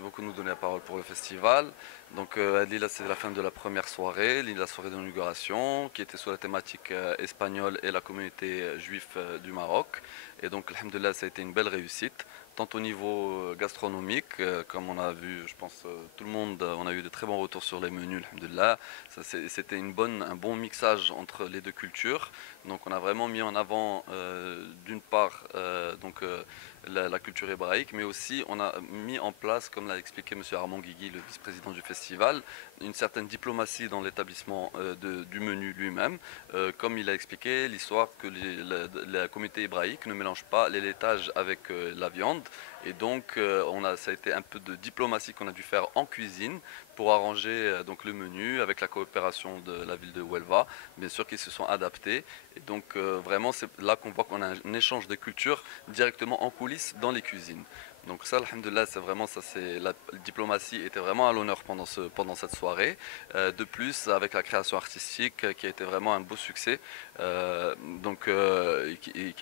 merci beaucoup de nous donner la parole pour le festival. Donc, Lila, c'est la fin de la première soirée, la soirée d'inauguration, qui était sur la thématique espagnole et la communauté juive du Maroc. Et donc, alhamdoulilah, ça a été une belle réussite, tant au niveau gastronomique, comme on a vu, je pense, tout le monde, on a eu de très bons retours sur les menus, alhamdoulilah. C'était un bon mixage entre les deux cultures. Donc, on a vraiment mis en avant, d'une part, la culture hébraïque, mais aussi on a mis en place, comme l'a expliqué M. Armand Guigui, le vice-président du festival, une certaine diplomatie dans l'établissement du menu lui-même. Comme il a expliqué, l'histoire que la communauté hébraïque ne mélange pas les laitages avec la viande. Et donc, ça a été un peu de diplomatie qu'on a dû faire en cuisine pour arranger donc le menu avec la coopération de la ville de Huelva. Bien sûr qu'ils se sont adaptés. Et donc, vraiment, c'est là qu'on voit qu'on a un échange de culture directement en coulisses dans les cuisines. Donc ça, alhamdoulilah, c'est vraiment ça, c'est la diplomatie était vraiment à l'honneur pendant cette soirée. De plus, avec la création artistique qui a été vraiment un beau succès, qui a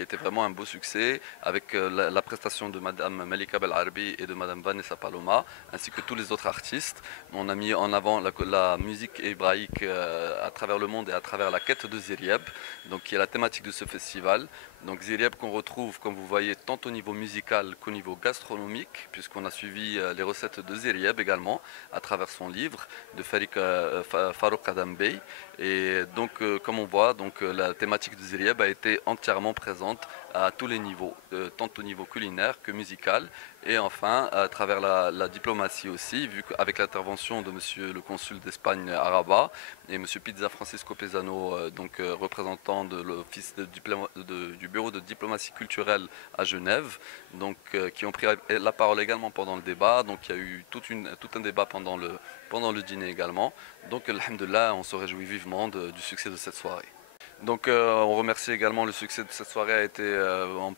été vraiment un beau succès avec la prestation de Madame Malika Belarbi et de Madame Vanessa Paloma, ainsi que tous les autres artistes. On a mis en avant la musique hébraïque à travers le monde et à travers la quête de Zirieb, donc qui est la thématique de ce festival. Donc Zirieb qu'on retrouve, comme vous voyez, tant au niveau musical qu'au niveau gastronomique, puisqu'on a suivi les recettes de Zirieb également, à travers son livre de Farouk Adam Bey. Et donc, comme on voit, la thématique de Zirieb a été entièrement présente à tous les niveaux, tant au niveau culinaire que musical. Et enfin, à travers la diplomatie aussi, vu qu'avec l'intervention de Monsieur le consul d'Espagne à Rabat et Monsieur Pizza Francisco Pesano, représentant de l'office du bureau de diplomatie culturelle à Genève, qui ont pris la parole également pendant le débat. Donc il y a eu tout un débat pendant le dîner également. Donc, alhamdoulilah, on se réjouit vivement du succès de cette soirée. Donc on remercie également le succès de cette soirée a été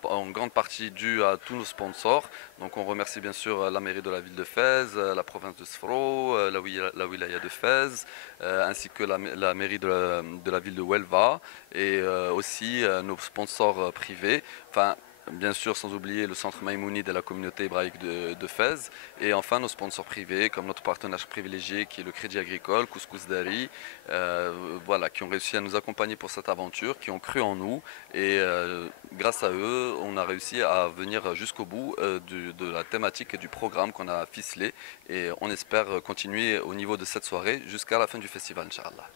en grande partie dû à tous nos sponsors. Donc on remercie bien sûr la mairie de la ville de Fès, la province de Sfro, la wilaya de Fès, ainsi que la mairie de la ville de Huelva et aussi nos sponsors privés. Enfin, bien sûr, sans oublier le centre Maïmouni de la communauté hébraïque de Fès. Et enfin, nos sponsors privés, comme notre partenaire privilégié qui est le Crédit Agricole, Couscous Dari, voilà, qui ont réussi à nous accompagner pour cette aventure, qui ont cru en nous. Et grâce à eux, on a réussi à venir jusqu'au bout de la thématique et du programme qu'on a ficelé. Et on espère continuer au niveau de cette soirée jusqu'à la fin du festival, Inch'Allah.